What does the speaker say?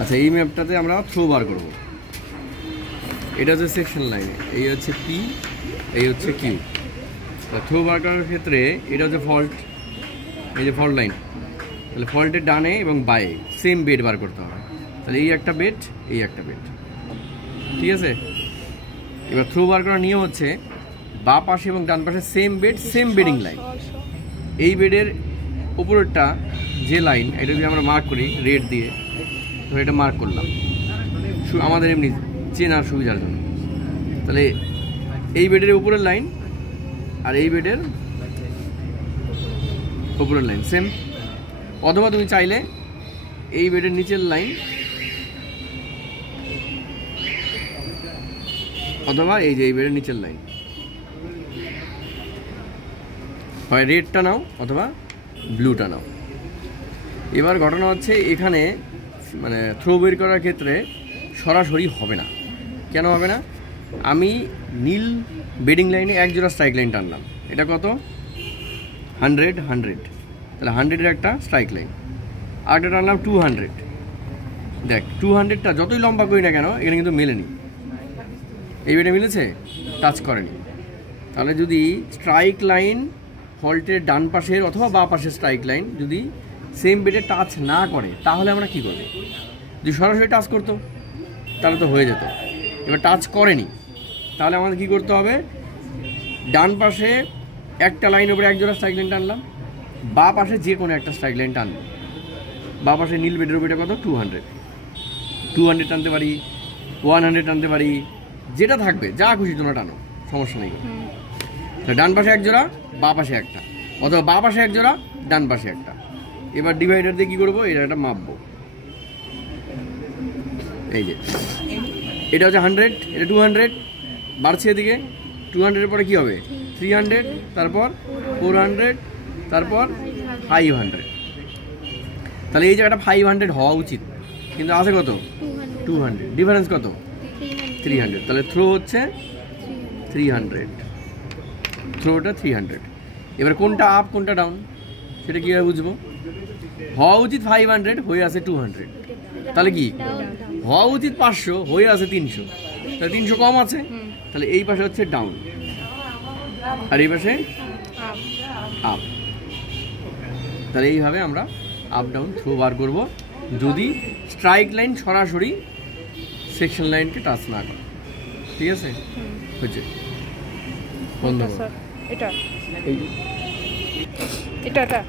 আচ্ছা, এই ম্যাপটাতে আমরা থ্রো বার করব। এটা হচ্ছে সেকশন লাইনে, এই হচ্ছে পি, এই হচ্ছে কিউ। থ্রো বার করার ক্ষেত্রে এটা হচ্ছে ফল্ট, এই যে ফল্ট লাইন, তাহলে ফল্টের ডানে এবং বায়ে সেম বেড বার করতে হবে। তাহলে এই একটা বেড, এই একটা বেড, ঠিক আছে। এবার থ্রো বার করার নিয়ম হচ্ছে বাঁ পাশে এবং ডান পাশে same bed, same bedding line. এই বেডের উপরেরটা যে লাইন, এটা যদি আমরা মার্ক করি রেড দিয়ে, তো এটা মার্ক করলাম আমাদের এমনি চেনার সুবিধার জন্য। তাহলে এই বেডের উপরের লাইন আর এই বেডের উপরের লাইন সেম। অথবা তুমি চাইলে এই বেডের নিচের লাইন অথবা এই যে এই বেডের নিচের লাইন, হয় রেডটা নাও অথবা ব্লুটা নাও। এবার ঘটনা হচ্ছে এখানে মানে থ্রো বের করার ক্ষেত্রে সরাসরি হবে না। কেন হবে না? আমি নীল বেডিং লাইনে এক জোড়া স্ট্রাইক লাইন টানলাম, এটা কত 100 100, তাহলে 100-এর একটা স্ট্রাইক লাইন। আরেকটা টানলাম 200, দেখ 200টা যতই লম্বা করি না কেন এখানে কিন্তু মেলেনি। এই বেডে মিলেছে, টাচ করেনি। তাহলে যদি স্ট্রাইক লাইন ফল্টের ডান পাশের অথবা বাঁ পাশের স্ট্রাইক লাইন যদি সেম বেডে টাচ না করে তাহলে আমরা কী করব? যদি সরাসরি টাচ করতো তাহলে তো হয়ে যেত। এবার টাচ করেনি, তাহলে আমাদের কী করতে হবে? ডান পাশে একটা লাইন উপরে এক জোড়া স্ট্রাইক লাইন টানলাম, বাঁ পাশে যে কোনো একটা স্ট্রাইক লাইন টানলাম। বাঁ পাশে নীল বেডের উপরে কত 200 টানতে পারি, 100 টানতে পারি, যেটা থাকবে যা খুশি তোমরা টানো, সমস্যা নেই। ডান পাশে এক জোড়া, বাঁ পাশে একটা, অথবা বাঁ পাশে এক জোড়া, ডান পাশে একটা। এবার ডিভাইডার দিয়ে কী করবো? এটা একটা মাপবো। এই যে এটা হচ্ছে 100, এটা 200, বাড়ছে এদিকে। 200-এর পরে কী হবে? 300, তারপর 400, তারপর 500। তাহলে এই জায়গাটা 500 হওয়া উচিত, কিন্তু আছে কত? 200। ডিফারেন্স কত? 300। তাহলে থ্রো হচ্ছে 300, থ্রোটা 300। এবার কোনটা আপ কোনটা ডাউন সেটা কীভাবে বুঝবো? হওয়া উচিত 500, হয়ে আছে 200। তাহলে কি হওয়া উচিত 500, হয়ে আছে 300। তাহলে 300 কম আছে, তাহলে এই পাশে হচ্ছে ডাউন আর এই পাশে আপ। তাহলে এইভাবে আমরা আপ ডাউন থ্রো বার করবো যদি স্ট্রাইক লাইন সরাসরি সেকশন লাইনকে টাচ না করে। ঠিক আছে, হচ্ছে বন্ধ। এটা এটা